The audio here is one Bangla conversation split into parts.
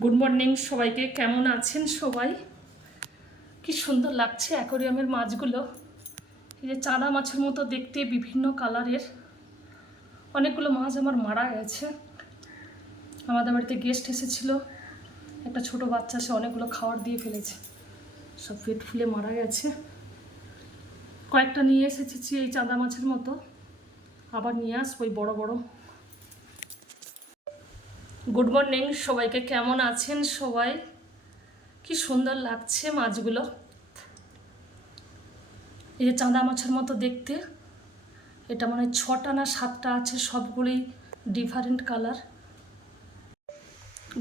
গুড মর্নিং সবাইকে। কেমন আছেন সবাই? কি সুন্দর লাগছে অ্যাকোরিয়ামের মাছগুলো। এই যে চাঁদা মাছের মতো দেখতে, বিভিন্ন কালারের। অনেকগুলো মাছ আমার মারা গেছে। আমাদের বাড়িতে গেস্ট এসেছিল, একটা ছোট বাচ্চা, সে অনেকগুলো খাবার দিয়ে ফেলেছে, সব পেট ফুলে মারা গেছে। কয়েকটা নিয়ে এসেছি এই চাঁদা মাছের মতো, আবার নিয়ে আসবো ওই বড় বড়। গুড মর্নিং সবাইকে। কেমন আছেন সবাই? কি সুন্দর লাগছে মাছগুলো। এই যে চাঁদা মাছের মতো দেখতে, এটা মানে 6টা না 7টা আছে, সবগুলোই ডিফারেন্ট কালার।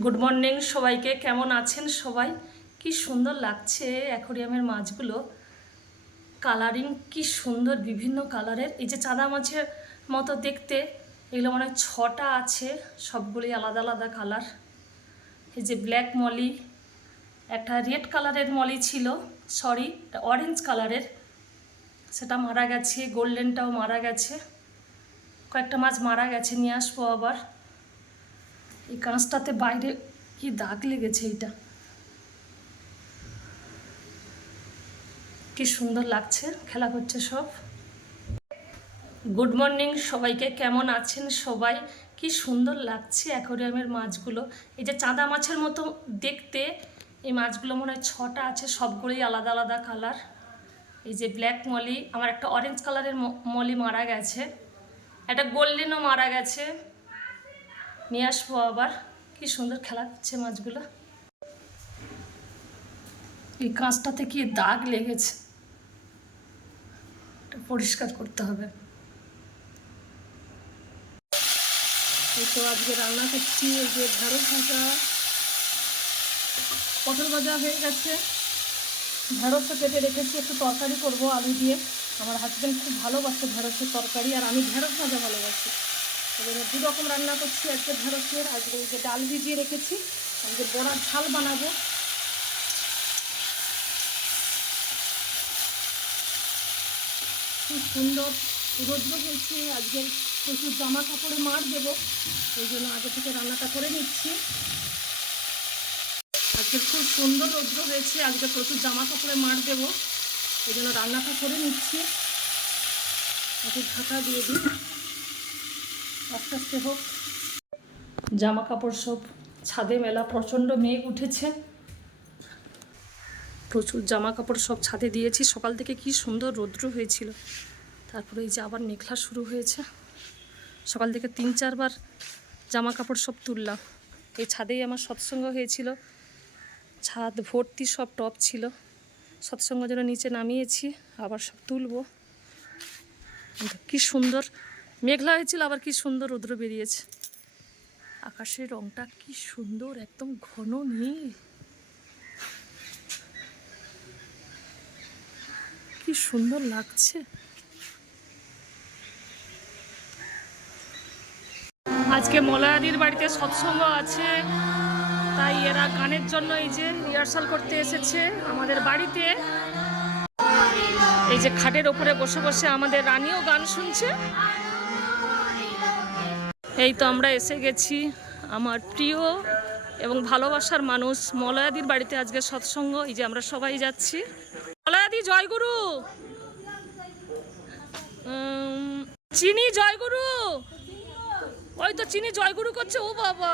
গুড মর্নিং সবাইকে। কেমন আছেন সবাই? কি সুন্দর লাগছে অ্যাকোরিয়ামের মাছগুলো। কালারিং কি সুন্দর, বিভিন্ন কালারের। এই যে চাঁদা মাছের মতো দেখতে, এগুলো মানে 6টা আছে, সবগুলোই আলাদা আলাদা কালার। এই যে ব্ল্যাক মলি, একটা রেড কালারের মলি ছিল, সরি অরেঞ্জ কালারের, সেটা মারা গেছে। গোল্ডেনটাও মারা গেছে। কয়েকটা মাছ মারা গেছে, নিয়ে আসবো আবার। এই কাঁচটাতে বাইরে কি দাগ লেগেছে, এইটা কি সুন্দর লাগছে, খেলা করছে সব। গুড মর্নিং সবাইকে। কেমন আছেন সবাই? কি সুন্দর লাগছে অ্যাকোরিয়ামের মাছগুলো। এই যে চাঁদা মাছের মতো দেখতে, এই মাছগুলো মনে হয় 6টা আছে, সবগুলোই আলাদা আলাদা কালার। এই যে ব্ল্যাক মলি, আমার একটা অরেঞ্জ কালারের মলি মারা গেছে, একটা গোল্ডেনও মারা গেছে, নিয়ে আসবো আবার। কি সুন্দর খেলা করছে মাছগুলো। এই কাঁচটাতে কি দাগ লেগেছে, এটা পরিষ্কার করতে হবে। এই তো আজকে রান্না করছি, এই যে ঢেঁড়স ভাজা, পটল ভাজা হয়ে গেছে, ঢেঁড়সও কেটে রেখেছি, একটু তরকারি করব আলু দিয়ে। আমার হাজব্যান্ড খুব ভালোবাসে ঢেঁড়সের তরকারি, আর আমি ঢেঁড়স ভাজা ভালোবাসি। এবার 2 রকম রান্না করছি আজকে ঢেঁড়সের। আজকে এই যে ডাল ভিজিয়ে রেখেছি, আজকে বড়ার ঝাল বানাবো। খুব সুন্দর রৌদ্র হয়েছে আজকে, প্রচুর জামা কাপড়ে মার দেবো, ওই জন্য আগে থেকে রান্নাটা করে নিচ্ছি। আজকে খুব সুন্দর রৌদ্র হয়েছে, আজকে প্রচুর জামা কাপড়ে মার দেবো, ওই জন্য রান্নাটা করে নিচ্ছি। একটু ঢাকা দিয়ে দিই, আস্তে আস্তে হোক। জামা কাপড় সব ছাদে মেলা, প্রচণ্ড মেঘ উঠেছে, প্রচুর জামা কাপড় সব ছাদে দিয়েছি। সকাল থেকে কি সুন্দর রৌদ্র হয়েছিল, তারপরে এই যে আবার মেঘলা শুরু হয়েছে। সকাল থেকে 3-4 বার জামা কাপড় সব তুললাম। এই ছাদেই আমার সৎসঙ্গ হয়েছিল, ছাদ ভর্তি সব টপ ছিল, সৎসঙ্গ যেন নিচে নামিয়েছি, আবার সব তুলবো। কি সুন্দর মেঘলা হয়েছিল, আবার কি সুন্দর রৌদ্র বেরিয়েছে। আকাশের রংটা কি সুন্দর, একদম ঘন নীল, কি সুন্দর লাগছে। আজকে মলয়াদির বাড়িতে সৎসঙ্গ আছে, তাই এরা গানের জন্য এই যে রিহার্সাল করতে এসেছে আমাদের বাড়িতে। এই যে খাটের ওপরে বসে বসে আমাদের রানীও গান শুনছে। এই তো আমরা এসে গেছি, আমার প্রিয় এবং ভালোবাসার মানুষ মলয়াদির বাড়িতে আজকে সৎসঙ্গ। এই যে আমরা সবাই যাচ্ছি। মলয়াদি জয়গুরু, চিনি জয়গুরু, ওই তো চিনি জয়গুরু করছে। ও বাবা,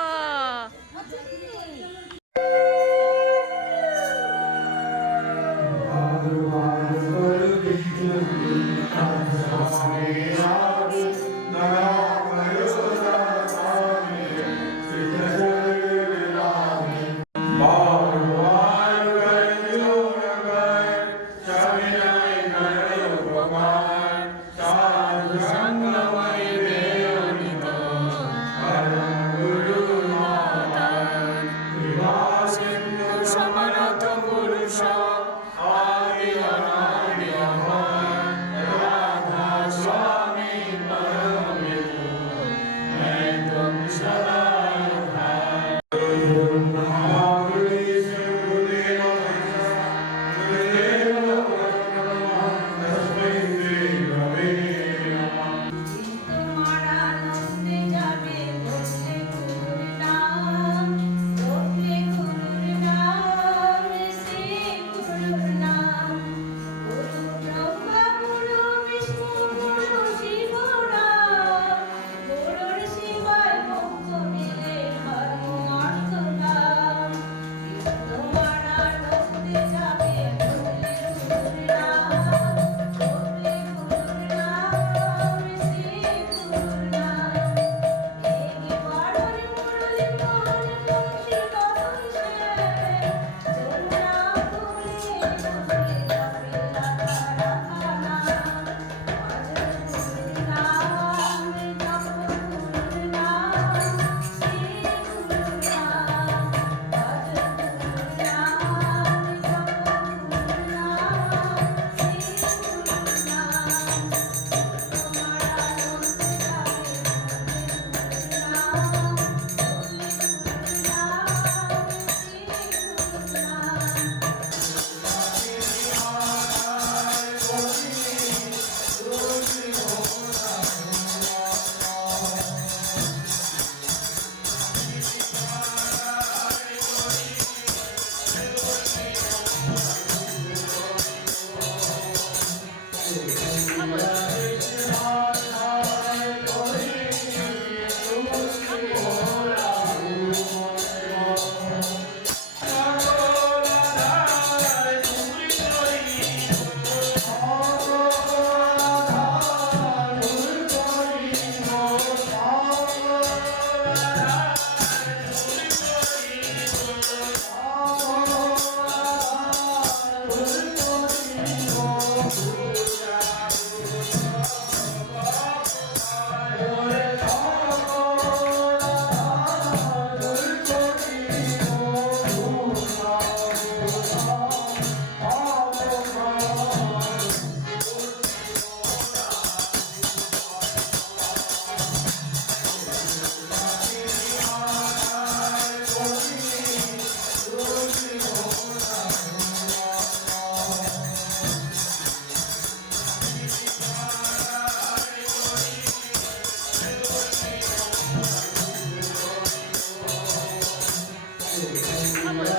খাবো না।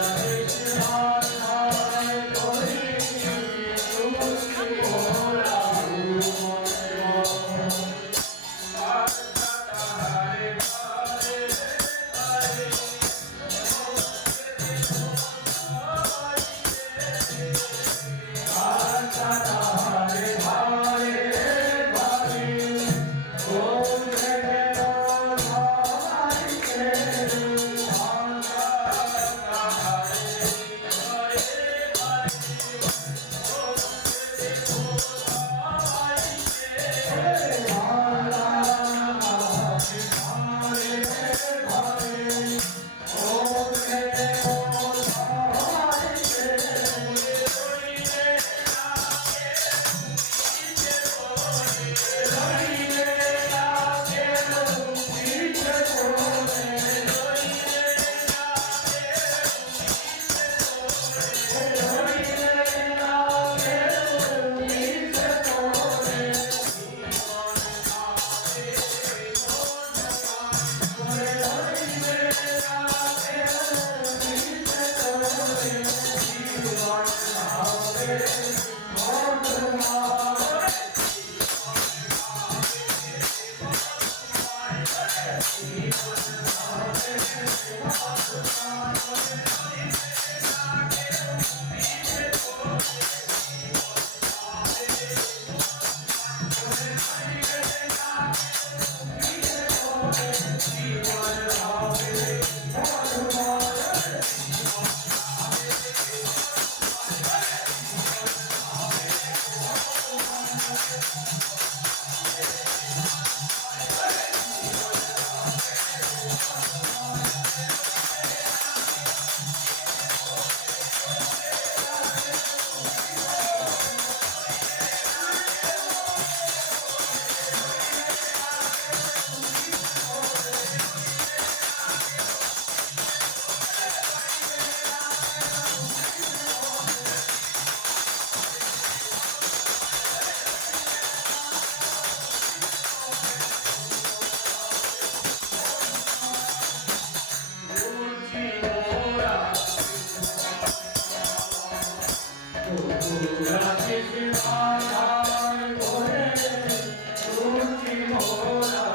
Radhe Radha Radhe Radhe